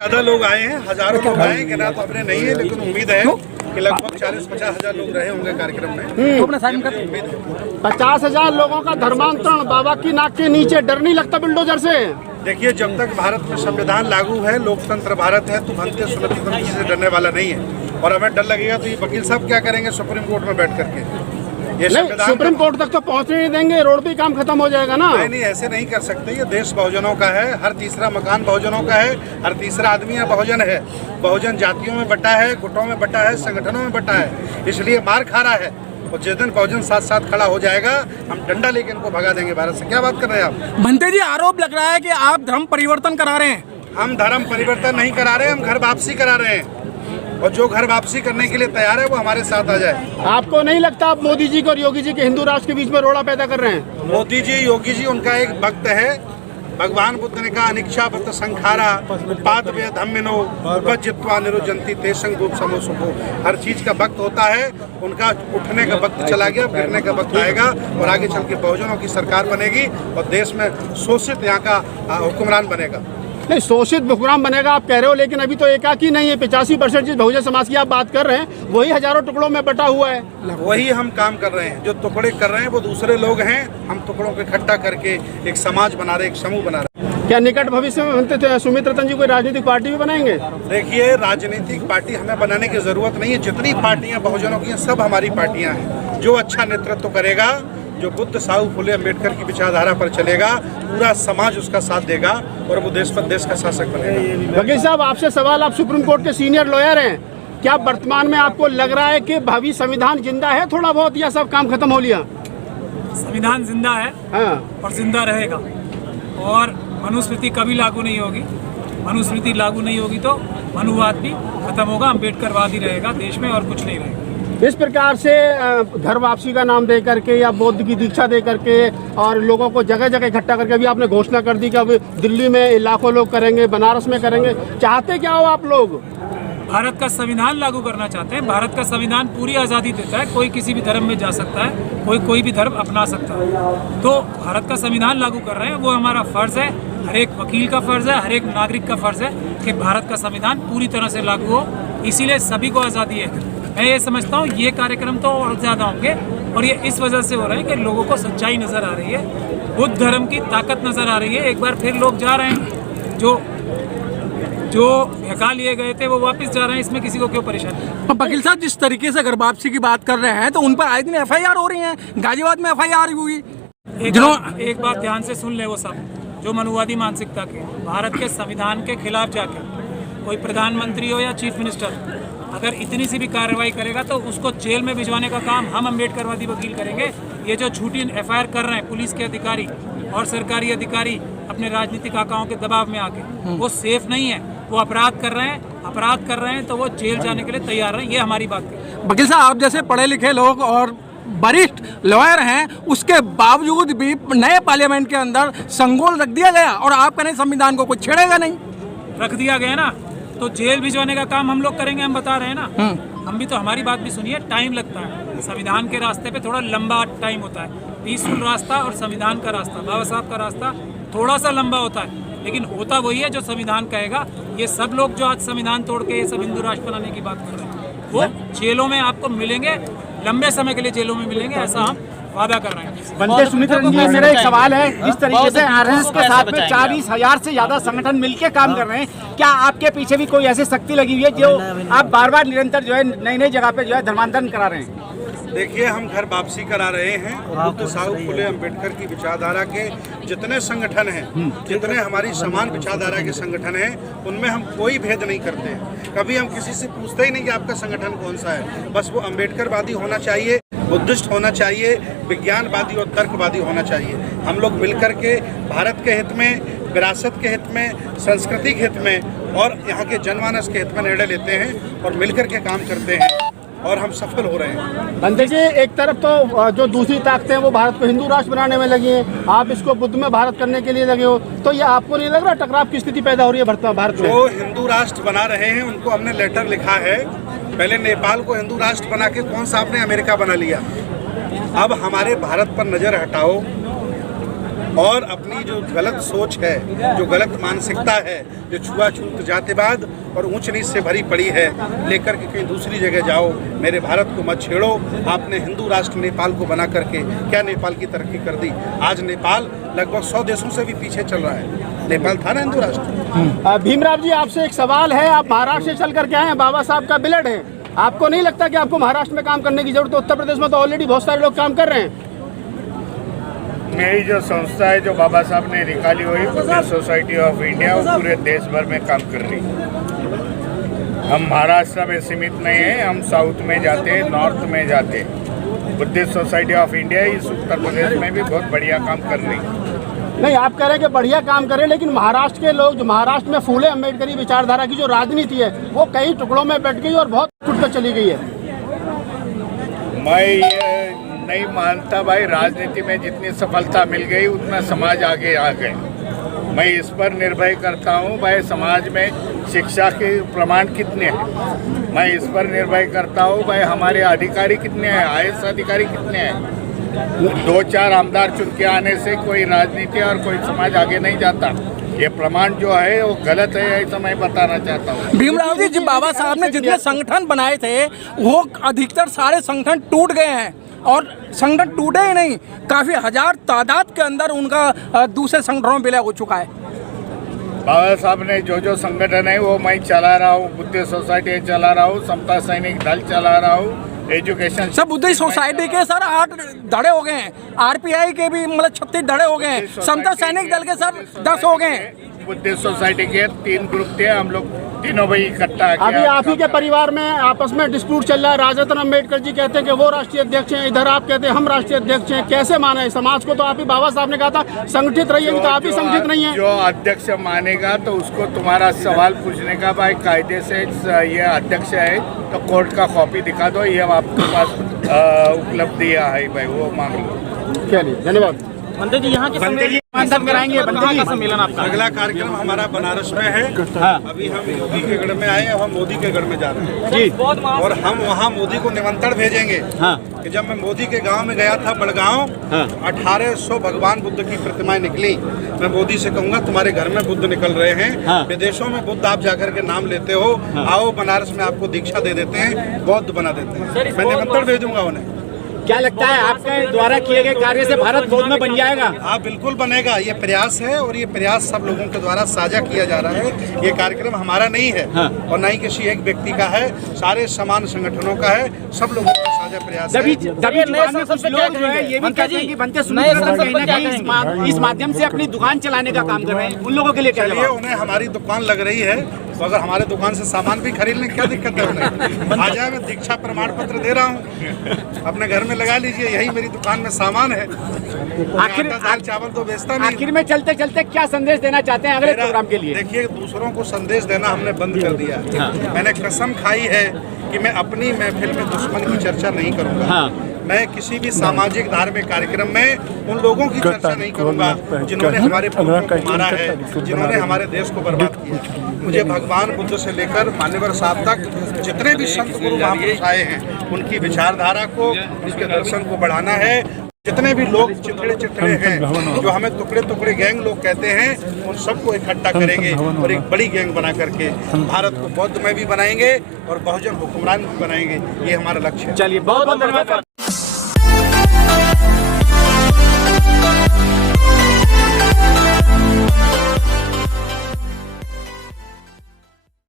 ज्यादा लोग आए हैं, हजारों लोग आए हैं, गिना तो अपने नहीं है, लेकिन उम्मीद है कि लगभग 40-50 हजार लोग रहे होंगे कार्यक्रम में। 50,000 लोगों का धर्मांतरण बाबा की नाक के नीचे, डर नहीं लगता बुलडोजर से? देखिए, जब तक भारत में संविधान लागू है, लोकतंत्र भारत है, तो भंते सुनती तो किसी से डरने वाला नहीं है। और हमें डर लगेगा तो ये वकील साहब क्या करेंगे सुप्रीम कोर्ट में बैठ करके? ये सुप्रीम कोर्ट तक तो पहुंचने नहीं देंगे, रोड पे काम खत्म हो जाएगा ना। नहीं, ऐसे नहीं कर सकते। ये देश बहुजनों का है, हर तीसरा मकान बहुजनों का है, हर तीसरा आदमी है बहुजन है। बहुजन जातियों में बटा है, गुटों में बटा है, संगठनों में बटा है, इसलिए मार खा रहा है। और जिस दिन बहुजन साथ साथ खड़ा हो जाएगा, हम डंडा लेके इनको भगा देंगे भारत से। क्या बात कर रहे हैं आप? भंते जी, आरोप लग रहा है कि आप धर्म परिवर्तन करा रहे हैं। हम धर्म परिवर्तन नहीं करा रहे, हम घर वापसी करा रहे हैं। और जो घर वापसी करने के लिए तैयार है वो हमारे साथ आ जाए। आपको नहीं लगता आप मोदी जी को और योगी जी के हिंदू राष्ट्र के बीच में रोड़ा पैदा कर रहे हैं? मोदी जी, योगी जी उनका एक वक्त है। भगवान बुद्ध ने कहा अनिच्छा बत संखारा पाद वे धम्मिनो उपजित्वा निरुजंती तेसंग रूप समो सुखो। हर चीज का वक्त होता है, उनका उठने का वक्त चला गया, गिरने का वक्त आएगा और आगे चल के बहुजनों की सरकार बनेगी और देश में शोषित यहाँ का हुक्मरान बनेगा। नहीं, शोषित हुक्मरान बनेगा आप कह रहे हो, लेकिन अभी तो एकाकी नहीं है। 85% जिस बहुजन समाज की आप बात कर रहे हैं वही हजारों टुकड़ों में बटा हुआ है। वही हम काम कर रहे हैं। जो टुकड़े कर रहे हैं वो दूसरे लोग हैं, हम टुकड़ों को इकट्ठा करके एक समाज बना रहे, एक समूह बना रहे हैं। क्या निकट भविष्य में सुमित रतन जी कोई राजनीतिक पार्टी भी बनाएंगे? देखिए, राजनीतिक पार्टी हमें बनाने की जरूरत नहीं है। जितनी पार्टियां बहुजनों की हैं सब हमारी पार्टियां हैं। जो अच्छा नेतृत्व करेगा, जो बुद्ध साहू फुले अम्बेडकर की विचारधारा पर चलेगा, पूरा समाज उसका साथ देगा और वो देश का शासक बनेगा। वकील साहब, आपसे सवाल, आप सुप्रीम कोर्ट के सीनियर लॉयर हैं, क्या वर्तमान में आपको लग रहा है कि भावी संविधान जिंदा है थोड़ा बहुत, या सब काम खत्म हो लिया? संविधान जिंदा है। हाँ। और जिंदा रहेगा। और मनुस्मृति कभी लागू नहीं होगी। मनुस्मृति लागू नहीं होगी तो मनुवाद भी खत्म होगा, अम्बेडकरवाद ही रहेगा देश में और कुछ नहीं रहेगा। इस प्रकार से घर वापसी का नाम दे करके या बौद्ध की दीक्षा दे करके और लोगों को जगह जगह इकट्ठा करके अभी आपने घोषणा कर दी कि अब दिल्ली में लाखों लोग करेंगे, बनारस में करेंगे, चाहते क्या हो आप लोग? भारत का संविधान लागू करना चाहते हैं। भारत का संविधान पूरी आज़ादी देता है, कोई किसी भी धर्म में जा सकता है, कोई भी धर्म अपना सकता है। तो भारत का संविधान लागू कर रहे हैं, वो हमारा फर्ज है, हर एक वकील का फर्ज है, हर एक नागरिक का फर्ज है कि भारत का संविधान पूरी तरह से लागू हो। इसीलिए सभी को आज़ादी है। मैं ये समझता हूँ ये कार्यक्रम तो और ज़्यादा होंगे और ये इस वजह से हो रहे हैं कि लोगों को सच्चाई नज़र आ रही है, बुद्ध धर्म की ताकत नज़र आ रही है। एक बार फिर लोग जा रहे हैं, जो भगा लिए गए थे वो वापस जा रहे हैं। इसमें किसी को क्यों परेशानी? वकील साहब, जिस तरीके से घर वापसी की बात कर रहे हैं तो उन पर आए दिन FIR हो रही है। गाजियाबाद में FIR हुई। एक बात ध्यान से सुन ले, वो सब जो मनुवादी मानसिकता के, भारत के संविधान के खिलाफ जाके कोई प्रधानमंत्री हो या चीफ मिनिस्टर अगर इतनी सी भी कार्रवाई करेगा तो उसको जेल में भिजवाने का काम हम अम्बेडकरवादी वकील करेंगे। ये जो झूठी FIR कर रहे हैं पुलिस के अधिकारी और सरकारी अधिकारी अपने राजनीतिक आकाओं के दबाव में आके, वो सेफ नहीं है। वो अपराध कर रहे हैं तो वो जेल जाने के लिए तैयार हैं। ये हमारी बात है। वकील साहब, आप जैसे पढ़े लिखे लोग और वरिष्ठ लॉयर हैं, उसके बावजूद भी नए पार्लियामेंट के अंदर संगोल रख दिया गया और आप कहें संविधान को कुछ छेड़ेगा नहीं। रख दिया गया ना, तो जेल भिजवाने का काम हम लोग करेंगे। हम बता रहे हैं ना, हम भी तो, हमारी बात भी सुनिए। टाइम लगता है संविधान के रास्ते पे, थोड़ा लंबा टाइम होता है। पीसफुल रास्ता और संविधान का रास्ता, बाबा साहब का रास्ता थोड़ा सा लंबा होता है, लेकिन होता वही है जो संविधान कहेगा। ये सब लोग जो आज संविधान तोड़ के ये सब हिंदू राष्ट्र बनाने की बात कर रहे हैं, वो जेलों में आपको मिलेंगे, लंबे समय के लिए जेलों में मिलेंगे, ऐसा हम वादा कर रहे हैं। बनते सुमित रंजन जी, मेरा एक सवाल है, जिस तरीके से RSS के साथ में 40,000 से ज्यादा संगठन मिलकर काम कर रहे हैं, क्या आपके पीछे भी कोई ऐसी शक्ति लगी हुई है जो आप बार बार निरंतर जो है नई जगह पे जो है धर्मांतरण करा रहे हैं? देखिए, हम घर वापसी करा रहे हैं और बुद्ध साहू फुले अम्बेडकर की विचारधारा के जितने संगठन हैं, जितने हमारी समान विचारधारा के संगठन हैं, उनमें हम कोई भेद नहीं करते हैं। कभी हम किसी से पूछते ही नहीं कि आपका संगठन कौन सा है। बस वो अम्बेडकरवादी होना चाहिए, बुद्धिस्ट होना चाहिए, विज्ञानवादी और तर्कवादी होना चाहिए। हम लोग मिलकर के भारत के हित में, विरासत के हित में, संस्कृति के हित में और यहाँ के जनमानस के हित में निर्णय लेते हैं और मिलकर के काम करते हैं और हम सफल हो रहे हैं। बंदे जी, एक तरफ तो जो दूसरी ताकतें हैं वो भारत को हिंदू राष्ट्र बनाने में लगी हैं, आप इसको बुद्ध में भारत करने के लिए लगे हो, तो ये आपको नहीं लग रहा टकराव की स्थिति पैदा हो रही है भारत में? जो हिंदू राष्ट्र बना रहे हैं उनको हमने लेटर लिखा है। पहले नेपाल को हिंदू राष्ट्र बना के कौन सा आपने अमेरिका बना लिया? अब हमारे भारत पर नजर हटाओ। और अपनी जो गलत सोच है, जो गलत मानसिकता है, जो छुआछूत जातिवाद और ऊंच नीच से भरी पड़ी है, लेकर के कहीं दूसरी जगह जाओ, मेरे भारत को मत छेड़ो। आपने हिंदू राष्ट्र नेपाल को बना करके क्या नेपाल की तरक्की कर दी? आज नेपाल लगभग 100 देशों से भी पीछे चल रहा है। नेपाल था ना हिंदू राष्ट्र। भीमराव जी, आपसे एक सवाल है। आप महाराष्ट्र से चल करके आए हैं, बाबा साहब का बिलड है। आपको नहीं लगता कि आपको महाराष्ट्र में काम करने की जरूरत है? उत्तर प्रदेश में तो ऑलरेडी बहुत सारे लोग काम कर रहे हैं। मेरी जो संस्था है, जो बाबा साहब ने निकाली हुई बुद्धिस्ट सोसाइटी ऑफ इंडिया, वो पूरे देश भर में काम कर रही है। हम महाराष्ट्र में सीमित नहीं है, हम साउथ में जाते हैं, नॉर्थ में जाते हैं। बुद्धिस्ट सोसाइटी ऑफ इंडिया इस उत्तर प्रदेश में भी बहुत बढ़िया काम कर रही है। नहीं, आप कह रहे हैं कि बढ़िया काम कर रहे हैं, लेकिन महाराष्ट्र के लोग, जो महाराष्ट्र में फूले अम्बेडकरी विचारधारा की जो राजनीति है, वो कई टुकड़ों में बैठ गई और बहुत टूट कर चली गई है। मैं ये नहीं मानता भाई, राजनीति में जितनी सफलता मिल गई उतना समाज आगे आ गए। मैं इस पर निर्भर करता हूँ भाई, समाज में शिक्षा के प्रमाण कितने हैं। मैं इस पर निर्भर करता हूँ भाई, हमारे अधिकारी कितने हैं, IAS अधिकारी कितने हैं। 2-4 आमदार चुन के आने से कोई राजनीति और कोई समाज आगे नहीं जाता। ये प्रमाण जो है वो गलत है, ऐसा मैं बताना चाहता हूँ। भीमराव जी, जब बाबा साहब ने जितने संगठन बनाए थे, वो अधिकतर सारे संगठन टूट गए हैं। और संगठन टूटे ही नहीं, काफी हजार तादाद के अंदर उनका दूसरे संगठनों में विलय हो चुका है। बाबा साहब ने जो संगठन है वो मैं चला रहा हूँ, बुद्धिस्ट सोसाइटी चला रहा हूँ, समता सैनिक दल चला रहा हूँ, एजुकेशन सब बुद्धिस्ट सोसाइटी के सर 8 धड़े हो गए हैं, RPI के भी मतलब 36 धड़े हो गए हैं, समता सैनिक दल के सर 10 हो गए हैं। बुद्धिस्ट सोसाइटी के 3 ग्रुप थे, हम लोग तीनों भाई इकट्ठा। अभी आप ही के परिवार में आपस में डिस्प्यूट चल रहा है। राजरत्न अम्बेडकर जी कहते हैं कि वो राष्ट्रीय अध्यक्ष हैं, इधर आप कहते हैं हम राष्ट्रीय अध्यक्ष हैं। कैसे माना है? समाज को तो आप ही, बाबा साहब ने कहा था संगठित रहिए, तो आप ही संगठित नहीं है। जो अध्यक्ष मानेगा तो उसको तुम्हारा सवाल पूछने का भाई कायदे से ये अध्यक्ष है तो कोर्ट का कॉपी दिखा दो, ये आपके पास उपलब्ध है भाई, वो मांग लो। चलिए, धन्यवाद। मंत्री जी, यहाँ के सम्मेलन कराएंगे। सम्मेलन आपका अगला कार्यक्रम हमारा बनारस में है। अभी हम योगी के गढ़ में आए, अब हम मोदी के गढ़ में जा रहे हैं जी। और हम वहाँ मोदी को निमंत्रण भेजेंगे कि जब मैं मोदी के गांव में गया था, बड़गांव, 1800 भगवान बुद्ध की प्रतिमाएं निकली। मैं मोदी से कहूँगा तुम्हारे घर में बुद्ध निकल रहे हैं, विदेशों में बुद्ध आप जाकर के नाम लेते हो, आओ बनारस में आपको दीक्षा दे देते हैं, बौद्ध बना देते हैं। मैं निमंत्रण भेजूंगा उन्हें। क्या लगता है आपके द्वारा किए गए कार्य से भारत बौद्ध में बन जाएगा? हाँ, बिल्कुल बनेगा। ये प्रयास है और ये प्रयास सब लोगों के द्वारा साझा किया जा रहा है। ये कार्यक्रम हमारा नहीं है और न ही किसी एक व्यक्ति का है, सारे समान संगठनों का है, सब लोगों का साझा प्रयास है। कुछ लोग जो है ये भी कहते हैं कि बनते इस माध्यम से अपनी दुकान चलाने का काम कर रहे हैं। उन लोगों के लिए क्या चलिए, उन्हें हमारी दुकान लग रही है तो अगर हमारे दुकान से सामान भी खरीद लें, क्या दिक्कत है उन्हें? आ जाए, मैं दीक्षा प्रमाण पत्र दे रहा हूँ, अपने घर में लगा लीजिए, यही मेरी दुकान में सामान है। आखिर दाल चावल तो बेचता नहीं। आखिर में चलते चलते क्या संदेश देना चाहते हैं अगले प्रोग्राम के लिए? देखिए, दूसरों को संदेश देना हमने बंद कर दिया। मैंने कसम खाई है कि मैं अपनी महफिल में दुश्मन की चर्चा नहीं करूँगा। मैं किसी भी सामाजिक धार्मिक कार्यक्रम में उन लोगों की चर्चा नहीं करूंगा जिन्होंने हमारे पुरुषों को मारा है, जिन्होंने हमारे देश को बर्बाद किया। मुझे भगवान बुद्ध से लेकर मान्यवर साहब तक जितने भी संत गुरु महापुरुष आए हैं, उनकी विचारधारा को, उनके दर्शन को बढ़ाना है। जितने भी लोग चिथड़े हैं, जो हमें टुकड़े टुकड़े गैंग लोग कहते हैं, उन सबको इकट्ठा करेंगे और एक बड़ी गैंग बना करके भारत को बौद्धमय भी बनाएंगे और बहुजन हुक्मरान भी बनाएंगे। ये हमारा लक्ष्य है। चलिए, बहुत बहुत धन्यवाद।